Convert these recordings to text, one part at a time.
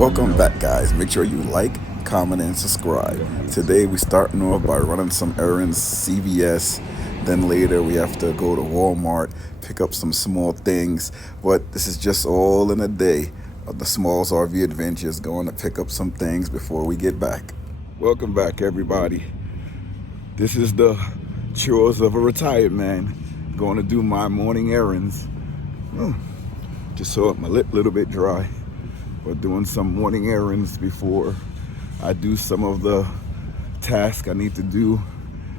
Welcome back, guys. Make sure you like, comment, and subscribe. Today we're starting off by running some errands, CVS. Then later we have to go to Walmart, pick up some small things. But this is just all in a day of the SmallsRV adventures, going to pick up some things before we get back. Welcome back, everybody. This is the chores of a retired man, going to do my morning errands. Just saw my lip a little bit dry. We're doing some morning errands before I do some of the tasks I need to do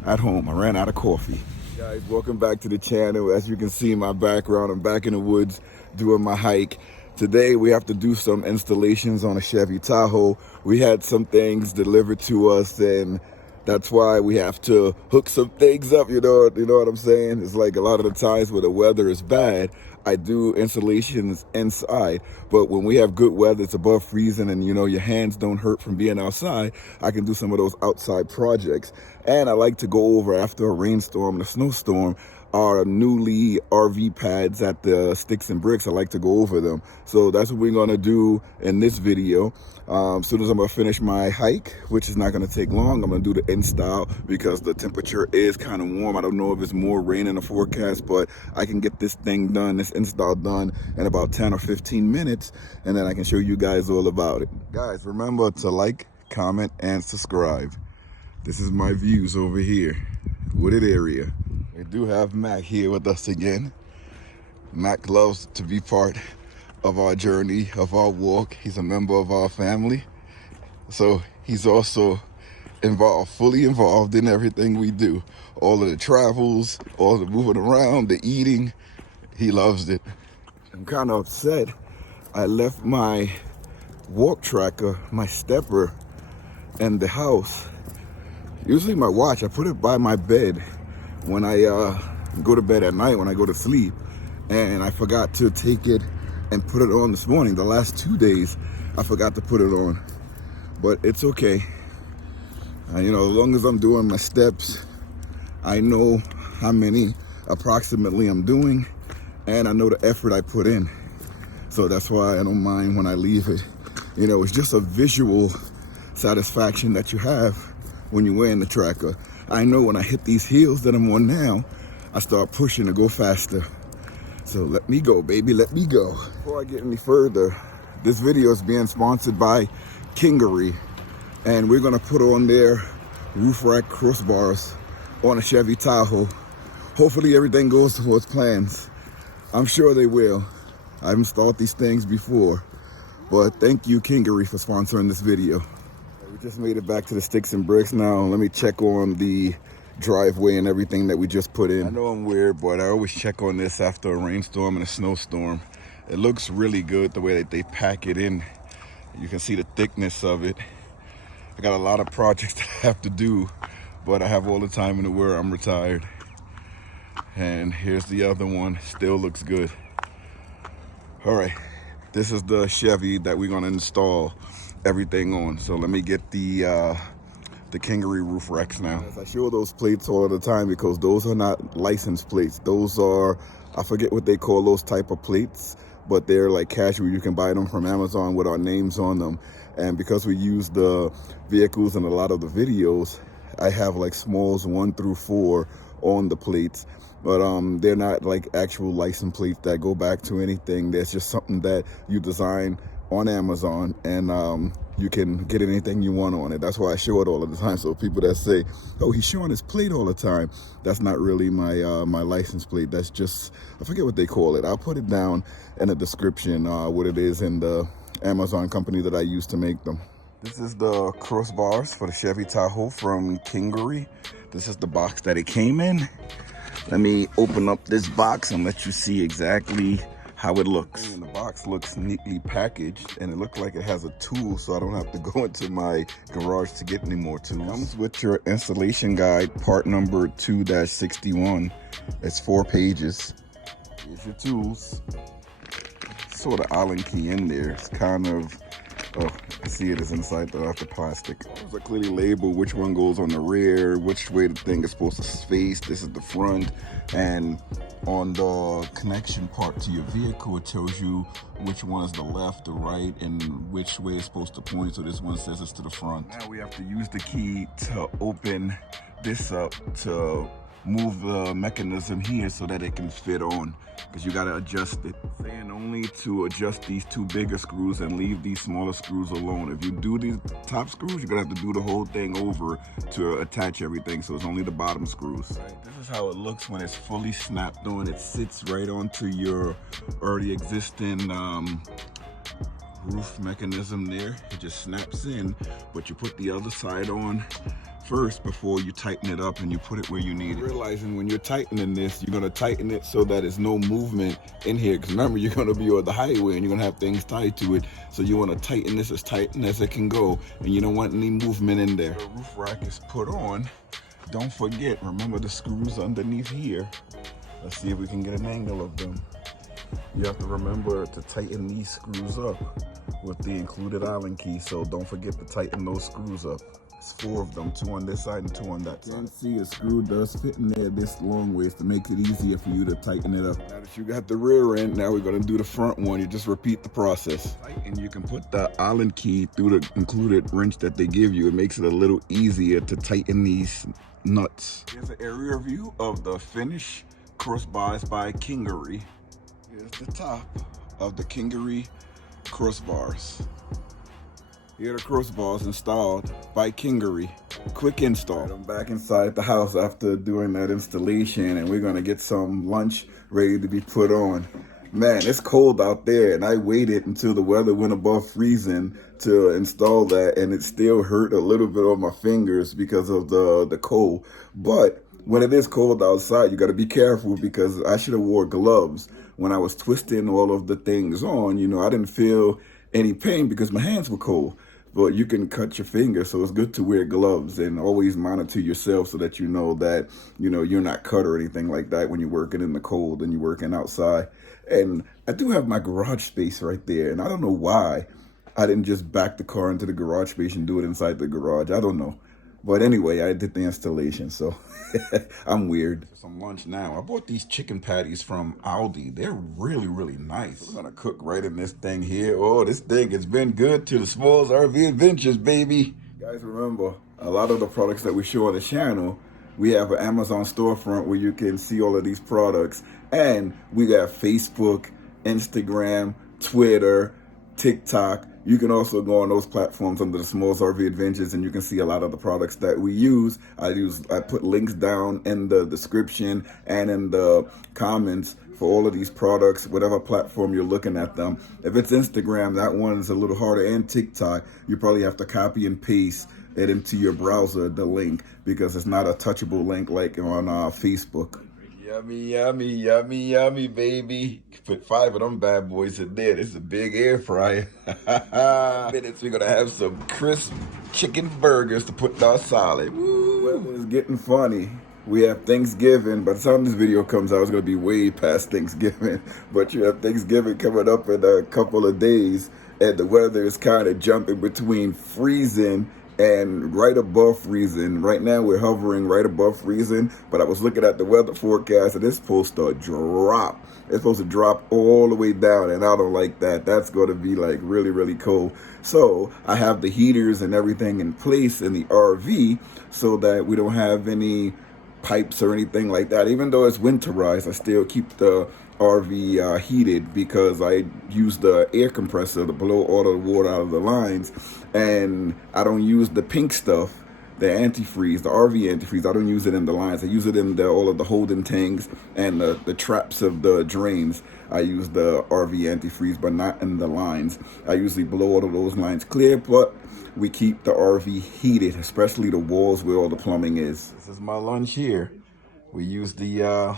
at home. I ran out of coffee. Guys, welcome back to the channel. As you can see in my background, I'm back in the woods doing my hike. Today we have to do some installations on a Chevy Tahoe. We had some things delivered to us, and that's why we have to hook some things up, you know what I'm saying? It's like a lot of the times where the weather is bad, I do installations inside, but when we have good weather, it's above freezing and your hands don't hurt from being outside, I can do some of those outside projects. And I like to go over after a rainstorm and a snowstorm, our newly RV pads at the Sticks and Bricks. I like to go over them. So that's what we're gonna do in this video. As soon as I'm gonna finish my hike, which is not gonna take long, I'm gonna do the install because the temperature is kind of warm. I don't know if it's more rain in the forecast, but I can get this thing done, this install done in about 10 or 15 minutes, and then I can show you guys all about it. Guys, remember to like, comment, and subscribe. This is my views over here, wooded area. We do have Mac here with us again. Mac loves to be part of our journey, of our walk. He's a member of our family. So he's also fully involved in everything we do. All of the travels, all the moving around, the eating. He loves it. I'm kind of upset. I left my walk tracker, my stepper, in the house. Usually my watch, I put it by my bed when I go to bed at night, when I go to sleep. And I forgot to take it and put it on this morning. The last 2 days, I forgot to put it on. But it's okay. As long as I'm doing my steps, I know how many approximately I'm doing, and I know the effort I put in. So that's why I don't mind when I leave it. It's just a visual satisfaction that you have when you're wearing the tracker. I know when I hit these hills that I'm on now, I start pushing to go faster. So let me go, baby, let me go. Before I get any further, this video is being sponsored by KINGGERI, and we're gonna put on their roof rack crossbars on a Chevy Tahoe. Hopefully everything goes towards plans. I'm sure they will. I've installed these things before, but thank you, KINGGERI, for sponsoring this video. We just made it back to the Sticks and Bricks. Now let me check on the driveway and everything that we just put in. I know I'm weird, but I always check on this after a rainstorm and a snowstorm. It looks really good the way that they pack it in. You can see the thickness of it. I got a lot of projects that I have to do, but I have all the time in the world. I'm retired. And here's the other one, still looks good. All right, this is the Chevy that we're gonna install everything on. So let me get the KINGGERI roof racks now. I show those plates all the time because those are not license plates. Those are, I forget what they call those type of plates, but they're like casual. You can buy them from Amazon with our names on them. And because we use the vehicles in a lot of the videos, I have like smalls 1 through 4 on the plates. But they're not like actual license plates that go back to anything. That's just something that you design on Amazon, and you can get anything you want on it. That's why I show it all the time. So people that say, oh, he's showing his plate all the time, that's not really my my license plate. That's just, I forget what they call it. I'll put it down in the description, what it is in the Amazon company that I use to make them. This is the crossbars for the Chevy Tahoe from KINGGERI. This is the box that it came in. Let me open up this box and let you see exactly how it looks. And the box looks neatly packaged, and it looks like it has a tool, so I don't have to go into my garage to get any more tools. It comes with your installation guide, part number 2-61. It's 4 pages. Here's your tools. Sort of Allen key in there. It's kind of Oh, I see it is inside the plastic. It's clearly labeled which one goes on the rear, which way the thing is supposed to face. This is the front, and on the connection part to your vehicle, it tells you which one is the left, the right, and which way it's supposed to point. So this one says it's to the front. Now we have to use the key to open this up to move the mechanism here so that it can fit on, because you got to adjust it. Saying only to adjust these two bigger screws and leave these smaller screws alone. If you do these top screws, you're gonna have to do the whole thing over to attach everything, so it's only the bottom screws. Right, this is how it looks when it's fully snapped on. It sits right onto your already existing roof mechanism there. It just snaps in, but you put the other side on first before you tighten it up, and you put it where you need it. Realizing when you're tightening this, you're going to tighten it so that there's no movement in here, because remember, you're going to be on the highway and you're going to have things tied to it, so you want to tighten this as tight as it can go, and you don't want any movement in there. The roof rack is put on. Don't forget, remember the screws underneath here. Let's see if we can get an angle of them. You have to remember to tighten these screws up with the included Allen key, so don't forget to tighten those screws up. It's 4 of them, 2 on this side and 2 on that side. See, a screw does fit in there this long ways to make it easier for you to tighten it up. Now that you got the rear end, now we're gonna do the front one. You just repeat the process. And you can put the Allen key through the included wrench that they give you. It makes it a little easier to tighten these nuts. Here's an area view of the finished crossbars by KINGGERI. Here's the top of the KINGGERI crossbars. Here are the crossbars installed by KINGGERI. Quick install. Right, I'm back inside the house after doing that installation, and we're gonna get some lunch ready to be put on. Man, it's cold out there, and I waited until the weather went above freezing to install that, and it still hurt a little bit on my fingers because of the cold. But when it is cold outside, you gotta be careful, because I should have wore gloves. When I was twisting all of the things on, you know, I didn't feel any pain because my hands were cold. But you can cut your finger, so it's good to wear gloves and always monitor yourself so that you know that, you know, you're not cut or anything like that when you're working in the cold and you're working outside. And I do have my garage space right there, and I don't know why I didn't just back the car into the garage space and do it inside the garage. I don't know. But anyway, I did the installation, so I'm weird. Some lunch now. I bought these chicken patties from Aldi. They're really, really nice. We're gonna cook right in this thing here. Oh, this thing has been good to the SmallsRV adventures, baby. Guys, remember, a lot of the products that we show on the channel, we have an Amazon storefront where you can see all of these products. And we got Facebook, Instagram, Twitter, TikTok. You can also go on those platforms under the SmallsRV Adventures, and you can see a lot of the products that we use. I put links down in the description and in the comments for all of these products, whatever platform you're looking at them. If it's Instagram, that one is a little harder, and TikTok, you probably have to copy and paste it into your browser, the link, because it's not a touchable link like on Facebook. Yummy, yummy, yummy, yummy, baby. Put 5 of them bad boys in there. This is a big air fryer. Minutes, we're gonna have some crisp chicken burgers to put in our salad. Woo! Weather is getting funny. We have Thanksgiving. By the time this video comes out, it's gonna be way past Thanksgiving. But you have Thanksgiving coming up in a couple of days, and the weather is kind of jumping between freezing and right above freezing. Right now we're hovering right above freezing, but I was looking at the weather forecast, and it's supposed to drop. It's supposed to drop all the way down, and I don't like that. That's going to be like really, really cold. So I have the heaters and everything in place in the RV so that we don't have any pipes or anything like that. Even though it's winterized, I still keep the RV heated, because I use the air compressor to blow all the water out of the lines, and I don't use the pink stuff, the antifreeze, the RV antifreeze. I don't use it in the lines. I use it in all of the holding tanks and the traps of the drains. I use the RV antifreeze, but not in the lines. I usually blow all of those lines clear, but we keep the RV heated, especially the walls where all the plumbing is. This is my lunch here. We use the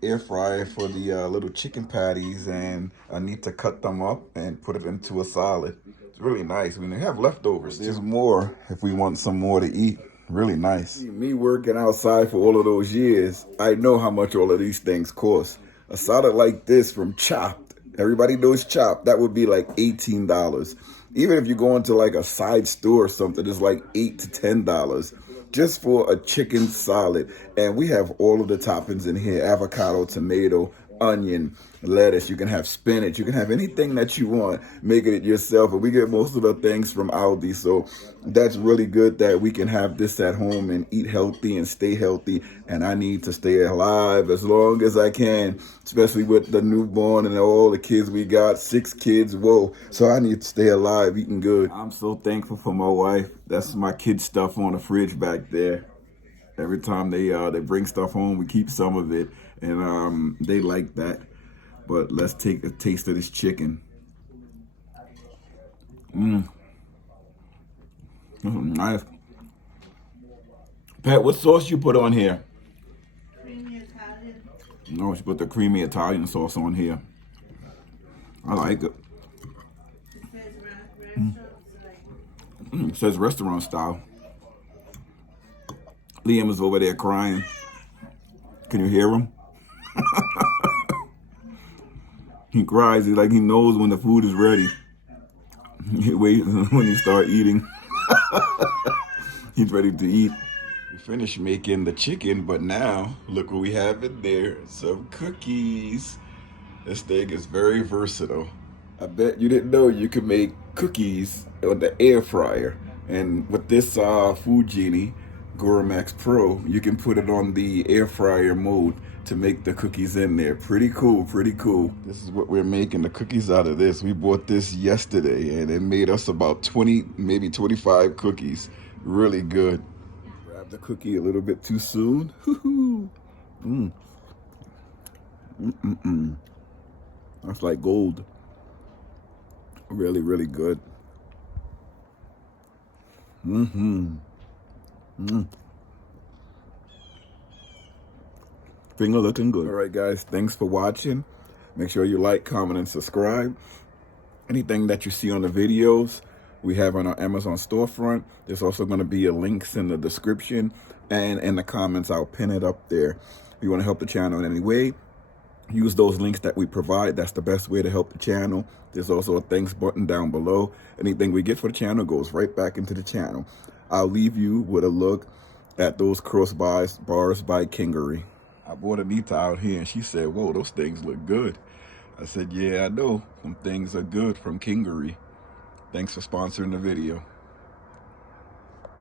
air fryer for the little chicken patties, and I need to cut them up and put it into a salad. It's really nice. We have leftovers. There's more if we want some more to eat. Really nice. Me working outside for all of those years, I know how much all of these things cost. A salad like this from Chopped Everybody knows chop. That would be like $18. Even if you go into like a side store or something, it's like $8 to $10 just for a chicken salad. And we have all of the toppings in here: avocado, tomato, onion, lettuce. You can have spinach. You can have anything that you want, making it yourself. And we get most of the things from Aldi. So that's really good that we can have this at home and eat healthy and stay healthy. And I need to stay alive as long as I can, especially with the newborn and all the kids we got, 6 kids, whoa. So I need to stay alive, eating good. I'm so thankful for my wife. That's my kid stuff on the fridge back there. Every time they bring stuff home, we keep some of it, and they like that. But let's take a taste of this chicken. Nice. Pat, what sauce you put on here? Creamy Italian. No, she put the creamy Italian sauce on here. I like it. It says restaurant style. Liam is over there crying. Can you hear him? He cries. He's like he knows when the food is ready. He waits when you start eating. He's ready to eat. We finished making the chicken, but now look what we have in there. Some cookies. This thing is very versatile. I bet you didn't know you could make cookies on the air fryer. And with this Food Genie GOKWH Pro, you can put it on the air fryer mode to make the cookies in there. Pretty cool, pretty cool. This is what we're making the cookies out of this. We bought this yesterday and it made us about 20, maybe 25 cookies. Really good. Grab the cookie a little bit too soon. That's like gold. Really, really good. Finger looking good. All right, guys, thanks for watching. Make sure you like, comment, and subscribe. Anything that you see on the videos, we have on our Amazon storefront. There's also going to be a links in the description and in the comments. I'll pin it up there. If you want to help the channel in any way, use those links that we provide. That's the best way to help the channel. There's also a thanks button down below. Anything we get for the channel goes right back into the channel. I'll leave you with a look at those crossbars by KINGGERI. I bought Anita out here and she said, whoa, those things look good. I said, yeah, I know. Some things are good from KINGGERI. Thanks for sponsoring the video.